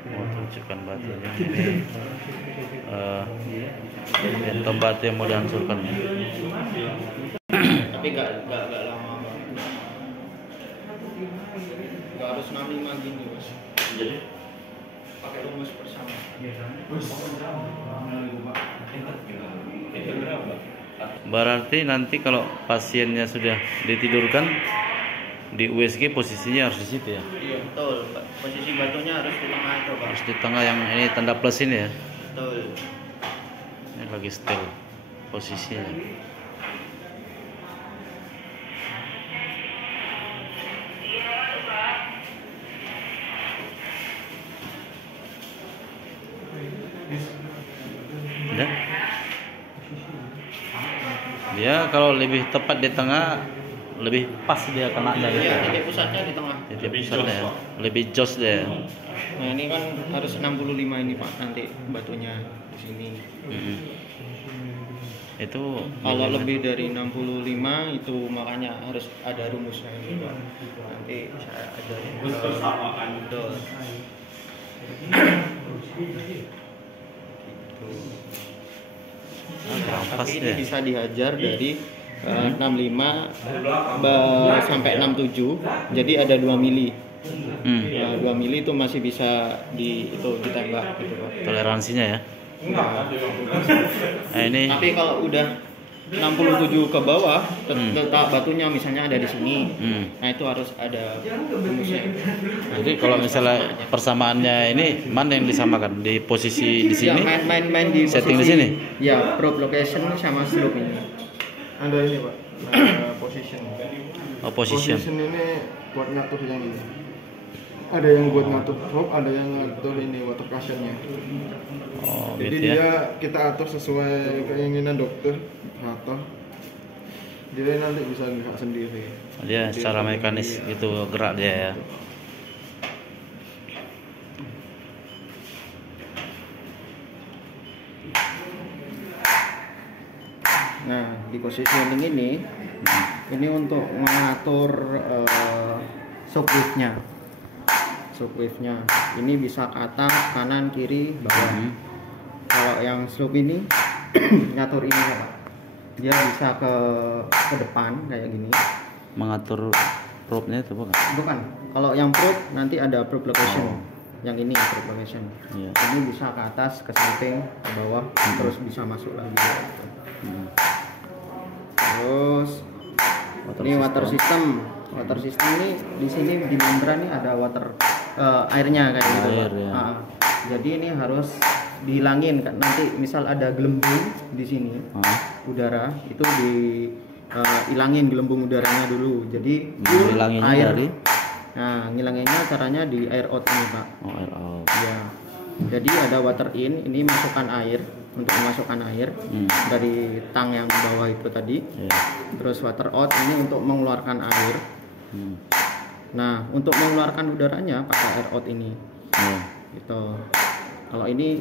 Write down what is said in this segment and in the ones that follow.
Mau tunjukkan batunya ini bentong batu yang mau dihancurkan ya. Tapi nggak lama, nggak harus 65 gini mas. Jadi pakai rumus bersama. Berarti nanti kalau pasiennya sudah ditidurkan di USG posisinya harus di situ ya. Iya betul, posisi batunya harus di tengah itu pak. Harus di tengah yang ini tanda plus ini ya. Betul. Ini lagi setel posisinya. Ya. Dia kalau lebih tepat di tengah lebih pas dia kena dari. Iya, titik pusatnya di tengah. Titik pusatnya ya. Lebih jos dia. Nah ini kan harus 65 ini pak, nanti batunya di sini. Itu kalau lebih dari 65 itu makanya harus ada rumusnya ini pak. Nanti saya ada rumus. Betul. Tapi ini bisa dihajar dari 65 sampai 67, jadi ada 2 mili. 2 mili itu masih bisa ditembak gitu pak. Toleransinya ya. Nah, ini. Tapi kalau udah 67 ke bawah, letak batunya misalnya ada di sini. Nah itu harus ada rumusnya. Jadi kalau misalnya persamaannya ini mana yang disamakan di posisi di sini? Ya, main di setting posisi, di sini. Ya, probe location sama slope ini. Ada ini pak, position. Oh, position ini buat ngatur yang ini. Ada yang buat ngatur probe, ada yang ngatur ini water cushionnya. Oh, jadi gitu ya. dia kita atur sesuai keinginan dokter atau dia nanti bisa gerak sendiri. Dia secara mekanis gitu gerak dia ya. Nah, di positioning ini untuk mengatur shockwave-nya. Shockwave-nya ini bisa ke atas, kanan, kiri, bawah. Kalau yang slope ini ngatur ini ya Pak. Dia bisa ke depan kayak gini. Mengatur probe-nya itu bukan? Bukan. Kalau yang probe nanti ada probe location. Yang ini probe location. Iya. Ini bisa ke atas, ke samping, ke bawah, terus bisa masuk lagi. Terus ini water system. Water system ini di sini di membran ini ada water airnya kayak gitu. Air, ya. Jadi ini harus dihilangin nanti misal ada gelembung di sini udara itu dihilangin gelembung udaranya dulu. Jadi ngilanginnya air dari? Nah, ngilanginnya caranya di air out ini Pak. Oh, air out. Ya. Jadi ada water in, ini masukkan air untuk memasukkan air dari tang yang bawah itu tadi. Terus water out ini untuk mengeluarkan air. Nah, untuk mengeluarkan udaranya pakai air out ini. Gitu. Kalau ini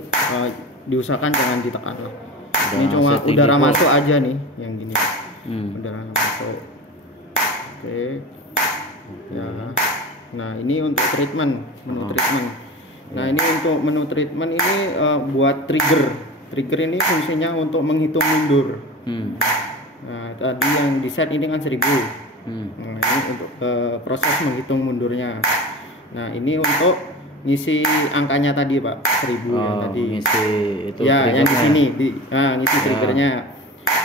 diusahakan jangan ditekan lah. Ini cuma udara masuk aja nih, yang gini. Udara masuk. Oke. Ya. Nah, ini untuk treatment, menu treatment. Nah, ini untuk menu treatment ini buat trigger. Trigger ini fungsinya untuk menghitung mundur. Nah, tadi yang di set ini kan 1000. Nah, ini untuk proses menghitung mundurnya. Nah, ini untuk ngisi angkanya tadi Pak, 1000 yang tadi. Ngisi itu ya, yang di sini ngisi triggernya.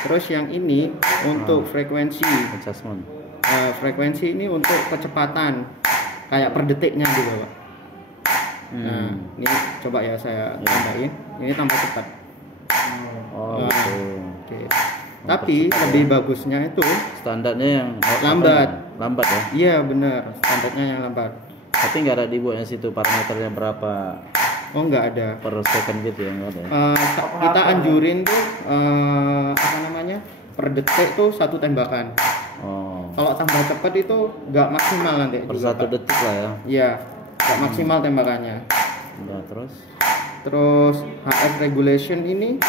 Terus yang ini untuk frekuensi. Adjustment. Frekuensi ini untuk kecepatan kayak per detiknya gitu Pak. Nah, ini coba ya saya tambahin. Ini tambah cepat. Gitu. Oke. Tapi lebih bagusnya itu standarnya yang lambat ya? Iya benar, standarnya yang lambat. Tapi nggak ada dibuatnya situ parameternya berapa? Oh, nggak ada. Per second gitu ya, nggak ada. Kita anjurin tuh apa namanya, per detik tuh 1 tembakan. Kalau tambah cepat itu nggak maksimal nanti. Per 1 detik lah ya? Iya, nggak maksimal tembakannya. Udah, terus HF regulation ini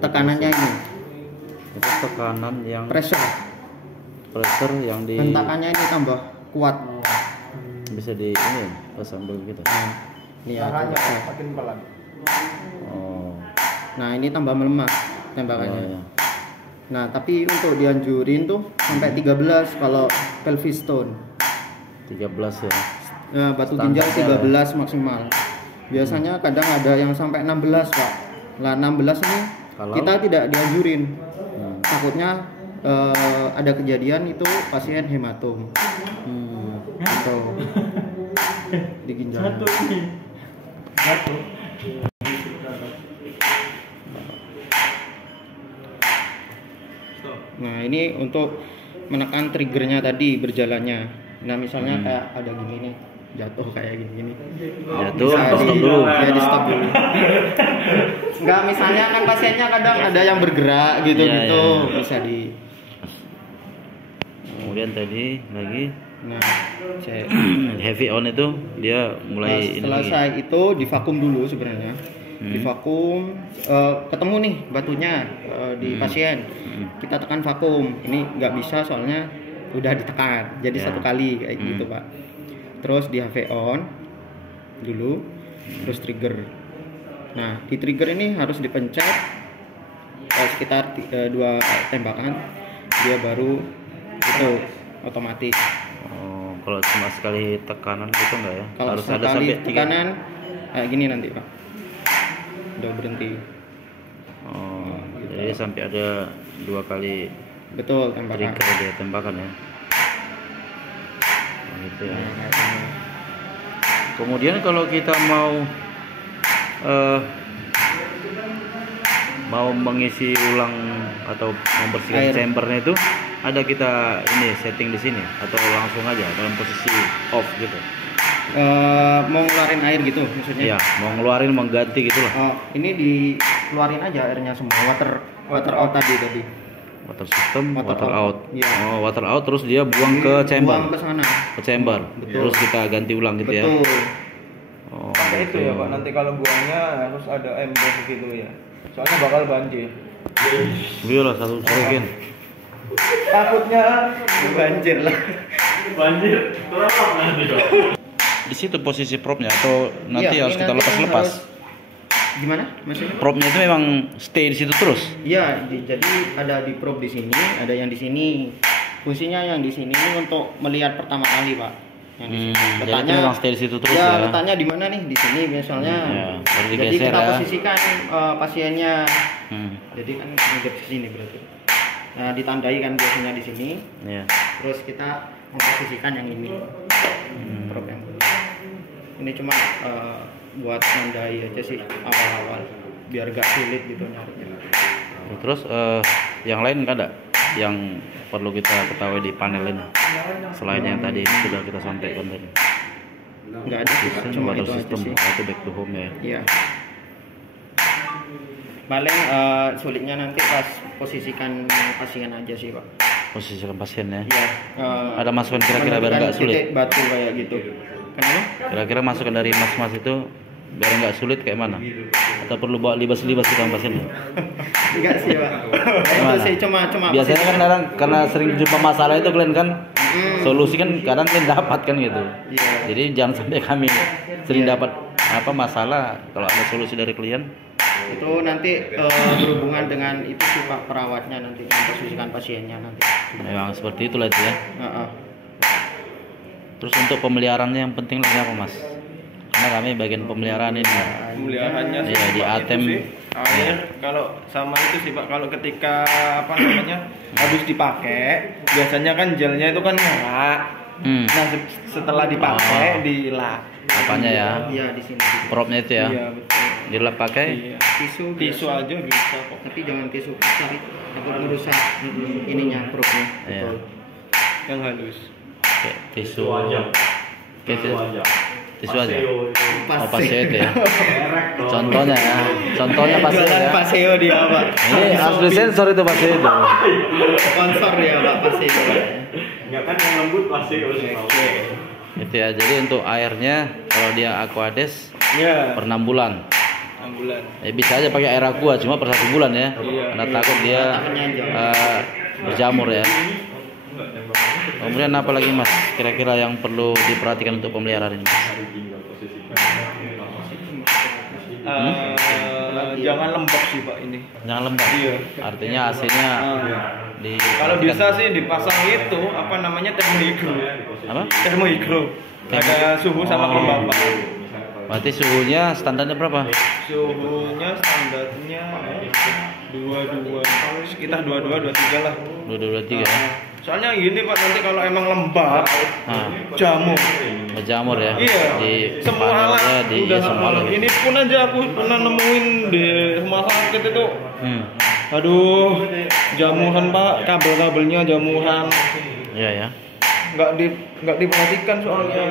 tekanannya ini. untuk tekanan yang pressure yang di hentakannya ini tambah kuat. bisa di ini pasang begitu. Ini ya, makin pelan. Oh. nah ini tambah melemah tembakannya. Oh, ya. Nah tapi untuk dianjurin tuh sampai 13 kalau pelvis stone. 13 ya. Nah, batu ginjal 13 maksimal. Biasanya kadang ada yang sampai 16 Pak. Lah 16 ini Kalau? kita tidak dianjurin. Takutnya ada kejadian itu pasien hematom. Gitu. Di ginjal. Nah ini untuk menekan triggernya tadi berjalannya. Nah misalnya kayak ada gini nih, jatuh kayak gini. Jatuh, Bisa stop dulu. Ya di stop dulu. Enggak, misalnya kan pasiennya kadang ada yang bergerak gitu-gitu, Ya. bisa di. Kemudian tadi lagi Nah, cek. heavy on itu dia mulai ini lagi. Selesai itu divakum dulu sebenarnya. Divakum, ketemu nih batunya di pasien. Kita tekan vakum. Ini nggak bisa soalnya udah ditekan. Jadi Ya. satu kali kayak gitu Pak. Terus di HV on dulu, terus trigger. Nah di trigger ini harus dipencet sekitar 2 tembakan, dia baru itu otomatis. Oh, kalau cuma sekali tekanan gitu enggak ya? Kalau Harus ada sekali sampai 3. tekanan kayak gini nanti Pak, udah berhenti. Oh, jadi sampai ada 2 kali Betul tembakan. trigger dia tembakan ya. Oh, gitu ya. Nah, kayak gini. Kemudian kalau kita mau mengisi ulang atau membersihkan Air. chambernya itu, ada kita ini setting di sini atau langsung aja dalam posisi off gitu. Mau ngeluarin air gitu maksudnya? Iya, mau ngeluarin mengganti gitu lah. Ini dikeluarin aja airnya semua, water out tadi. Water system, Water water out. out. Iya. Oh, water out terus dia buang ke chamber. Buang ke sana. Ke chamber. Betul. Terus kita ganti ulang gitu ya. Betul. Oh, Pakai itu gitu. ya Pak, nanti kalau buangnya harus ada ember gitu ya. Soalnya bakal banjir. Iya lah satu gen. Takutnya Banjir lah. Di situ posisi propnya atau nanti Iya, harus ini kita nanti lepas-lepas. harus- Gimana maksudnya? Propnya itu memang stay di situ terus. Iya, jadi ada di probe di sini, ada yang di sini. Fungsinya yang di sini ini untuk melihat pertama kali, Pak. Yang di sini. Jadi itu memang stay di situ terus ya. ya. Letaknya di mana nih? Di sini misalnya. Ya, baru Jadi digeser kita ya. posisikan pasiennya. Hmm. Jadi kan menghadap ke sini berarti. Nah, ditandai kan biasanya di sini. Ya. Terus kita memposisikan yang ini. Probe yang ini. Ini cuma buat nandai aja sih awal-awal biar gak sulit gitu nyarinya. Terus yang lain nggak ada yang perlu kita ketahui di panel ini selain yang tadi sudah kita sampaikan tadi. Nggak ada sih Pak, System, cuma water itu aja system, sih. itu back to home ya. Iya. Paling sulitnya nanti pas posisikan pasien aja sih Pak. Posisikan pasien ya. Iya. Ada masukan kira-kira biar nggak sulit? titik batu kayak gitu. Kenapa? Kira-kira masukan dari mas-mas itu biar nggak sulit kayak mana? Atau perlu bawa libas-libas ke pasiennya? Enggak sih Pak. Itu Gimana? sih cuma Biasanya kan kadang karena sering jumpa masalah itu kalian kan solusi kan kadang kalian dapat kan gitu. Iya. Jadi jangan sampai kami sering dapat apa masalah kalau ada solusi dari klien. Itu nanti berhubungan dengan itu sih Pak, perawatnya nanti memposisikan pasiennya nanti. Memang seperti itulah itu ya. Heeh. Terus untuk pemeliharaannya yang penting lagi apa mas? Karena kami bagian pemeliharaan ini. Pemeliharaannya sih Iya, di Pak, ATM. itu sih, air kalau sama itu sih Pak, kalau ketika apa namanya habis dipakai biasanya kan gelnya itu kan nyala. Nah setelah dipakai dilap. Apanya ya? Iya di sini. Propnya itu ya. Iya betul. Dilap pakai. Iya. Tisu Tisu biasa. aja bisa kok. Tapi jangan tisu besar, takut merusak ininya perutnya. Iya. Betul. Yang halus. Kayak tisu aja. Tisu aja. Oh, paseo itu ya. Contohnya ya. Contohnya paseo Jualan ya. paseo dia Pak. Ini asli sensor itu paseo itu. Sponsor ya Pak paseo. Enggak kan yang lembut pasti harus tahu. Itu ya. Jadi untuk airnya kalau dia Aquades Iya. per 6 bulan. 6 bulan. Bisa aja pakai air aqua cuma per 1 bulan ya. Karena takut dia berjamur ya. Kemudian apa lagi Mas kira-kira yang perlu diperhatikan untuk pemeliharaan ini? Jangan lembab sih Pak ini. Jangan lembab. Iya. Artinya AC-nya kalau bisa sih dipasang itu apa namanya termohigro. Apa? Termohigro. Ada suhu sama kelembapan. Berarti suhunya standarnya berapa? Suhunya standarnya 22 sekitar 22 23 lah. 22 23 ya. Soalnya gini Pak, nanti kalau emang lembab jamur. Berjamur ya. Iya. Di semua alat di udah semua alat. ini pun aja aku pernah nemuin di rumah sakit itu. Aduh, jamuran Pak, kabel-kabelnya jamuran. Iya ya. Nggak diperhatikan soalnya.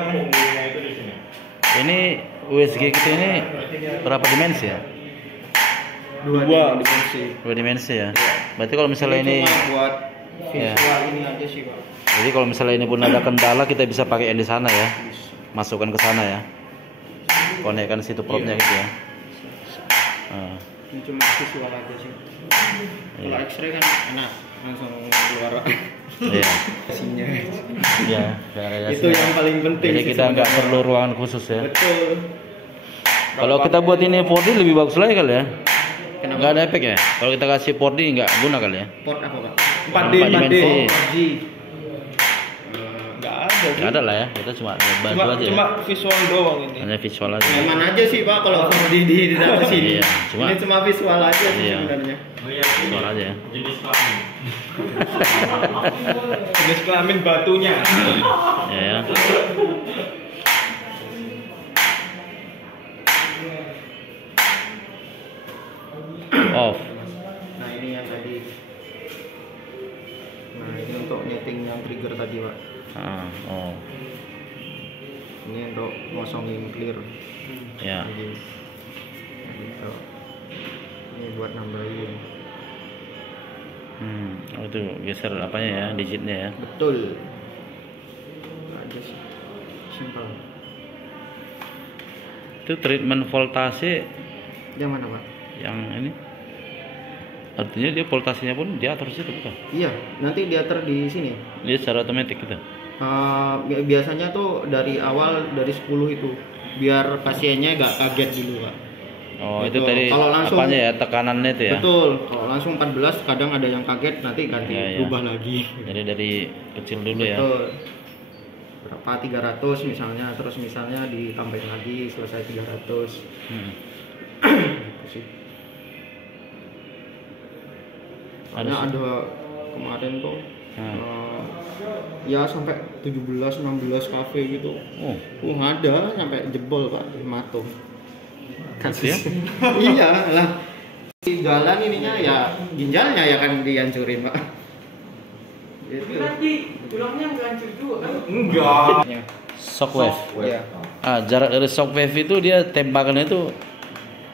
Ini USG gitu ini berapa dimensi ya? Dua dimensi. 2 dimensi ya. Berarti kalau misalnya ini cuma buat visual ini aja sih Pak. jadi kalau misalnya ini pun ada kendala kita bisa pakai yang di sana ya. Masukkan ke sana ya. Konekkan situ propnya gitu ya. Ini cuma visual aja sih. Kalau X-ray kan enak langsung keluar. Iya. Hasilnya. Iya, Itu yang paling penting. Jadi sih kita nggak sebenarnya. perlu ruangan khusus ya. Betul. Kalau kita buat ini 4D lebih bagus lagi kali ya. Kenapa? Nggak ada efek ya. Kalau kita kasih 4D nggak guna kali ya. Port apa Pak? 4D. Nggak ada. Nggak ada lah ya. Kita cuma bantu aja. Cuma Ya. visual doang ini. Hanya visual aja. Nyaman aja sih Pak kalau di dalam sini. Iya, Ini cuma visual aja sih Iya. sebenarnya. Visual aja ya. Jenis kelamin batunya. Ya. Off. Nah ini yang tadi. Nah ini untuk nyeting yang trigger tadi Pak. Oh. Ini untuk ngosongin clear. Ya. Gitu. Ini buat nambahin. Oh itu geser apanya ya, digitnya ya. Betul. Aja sih. Simple. Itu treatment voltase Yang mana Pak? yang ini. Artinya dia voltasenya pun diatur situ bukan? Iya, nanti diatur di sini. Dia secara otomatis gitu. Biasanya tuh dari awal dari 10 itu biar pasiennya nggak kaget dulu Pak. Oh, Gitu. itu tadi Kalau langsung- apanya ya, tekanannya itu ya. Betul. Kalau langsung 14 kadang ada yang kaget nanti ganti Iya, iya. berubah lagi. Jadi dari kecil dulu ya. Betul. Berapa 300 misalnya, terus misalnya ditambahin lagi selesai 300. Hmm. Gitu sih. Ada Soalnya sih. ada kemarin tuh ya sampai 17-16 kafe gitu. Oh, Ada sampai jebol Pak, hematom. gitu ya. Iya lah. Di jalan ininya ya ginjalnya ya kan dihancurin Pak. Gitu. Nanti tulangnya nggak hancur juga kan? Enggak. Shockwave. Iya. Jarak dari shockwave itu dia tembakannya itu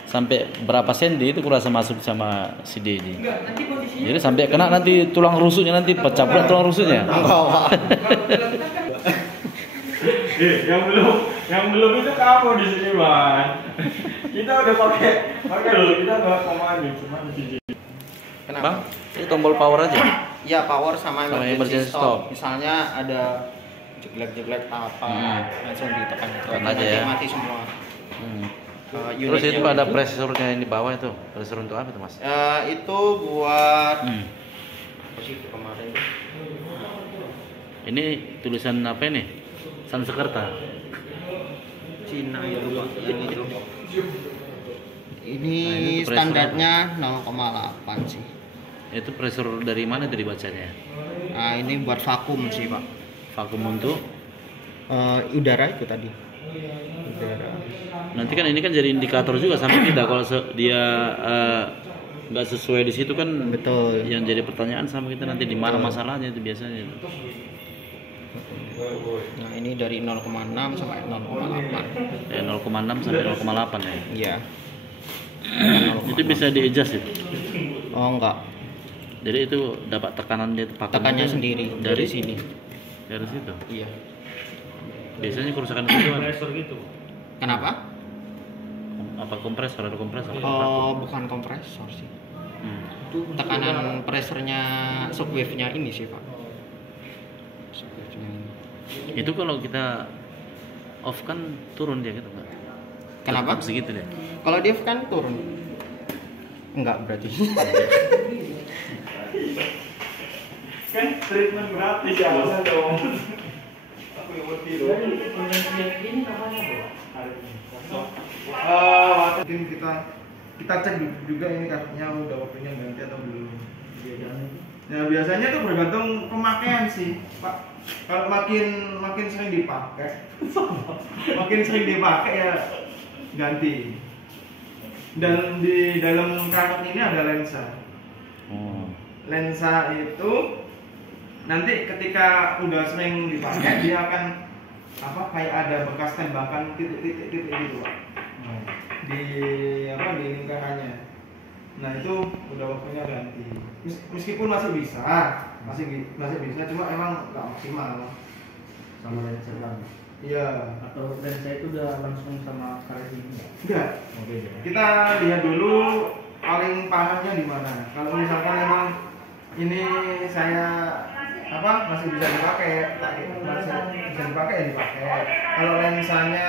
sampai berapa sendi itu kurasa masuk sama si Dedi. Enggak, nanti posisinya. Jadi sampai kena nanti tulang rusuknya nanti pecah pula tulang rusuknya. Enggak Pak. yang belum itu kamu di sini Bang. Kita udah pakai loh, kita nggak komando cuma di sini. Kenapa? Bang, ini tombol power aja. Ya power sama Sama emergency emergency stop. stop. Misalnya ada jeglek-jeglek apa langsung ditekan Tekan aja ya. mati semua. Terus Unitnya itu ada gitu. pressure-nya yang di bawah itu. Pressure untuk apa itu, Mas? Itu buat apa sih itu kemarin tuh? Ini tulisan apa ini? Sansekerta. Cina ya lupa yang itu. Ini Nah, ini pressure standarnya 0,8 sih. Itu pressure dari mana itu dibacanya? Nah, ini buat vakum sih, Pak. Vakum untuk Udara itu tadi. Udara. nanti kan ini kan jadi indikator juga sama kita kalau dia nggak sesuai di situ kan. Betul. Yang jadi pertanyaan sama kita nanti di mana masalahnya itu biasanya. Nah, ini dari 0,6 sampai 0,8. 0,6 sampai 0,8 ya. Iya. Itu bisa di-adjust itu. Oh, enggak. Jadi itu dapat tekanannya itu vakum Tekannya itu sendiri dari sini. Dari situ. Iya. Biasanya kerusakan itu Pressure gitu. Kenapa? apa kompresor, ada kompresor? Oh, bukan kompresor sih. Tekanan pressernya shockwave-nya ini sih Pak. Shockwave-nya ini. Itu kalau kita off kan turun dia gitu Pak. Kenapa? Tetap segitu dia. Kalau di off kan turun. Enggak berarti. Kan treatment gratis ya masa dong. Aku yang mau tidur. Mungkin kita cek juga ini kakinya udah waktunya ganti atau belum. Nah biasanya tuh bergantung pemakaian sih Pak. Kalau makin sering dipakai, ya ganti. Dan di dalam kaki ini ada lensa. Lensa itu nanti ketika udah sering dipakai dia akan kayak ada bekas tembakan titik-titik gitu Pak. Di lingkarannya. Nah itu udah waktunya ganti. Meskipun masih bisa, cuma emang nggak maksimal. Sama lensa kan? Iya. Atau lensa itu udah langsung sama karet ini? Enggak. Oke. Kita lihat dulu paling pahamnya di mana. Kalau misalkan emang ini saya masih bisa dipakai, ya dipakai. Kalau lensanya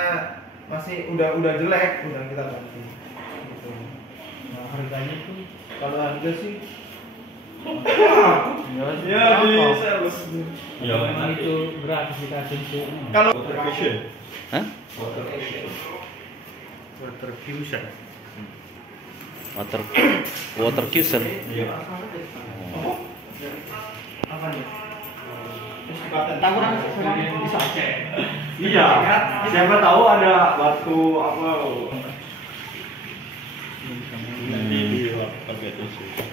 masih udah jelek, udah kita ganti. Gitu. Nah, harganya tuh Kalau harga sih ya di sales. Ya, memang itu gratis dikasih tuh. Kalau Hah? Water fusion. Water cushion. apa nih? Tahu kan bisa cek. Iya. Siapa tahu ada waktu apa?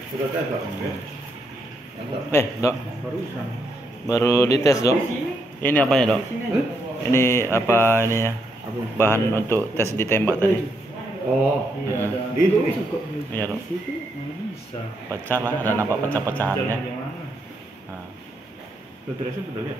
Sudah tes Pak? Dok. Baru dites, Dok. Ini apanya, Dok? Ini apa ininya? Bahan untuk tes ditembak tadi. Oh, di itu bisa kok. Iya, Dok. Bisa. Pecah lah, ada nampak pecah-pecahannya. Jalan yang mana? Nah. Sudah lihat?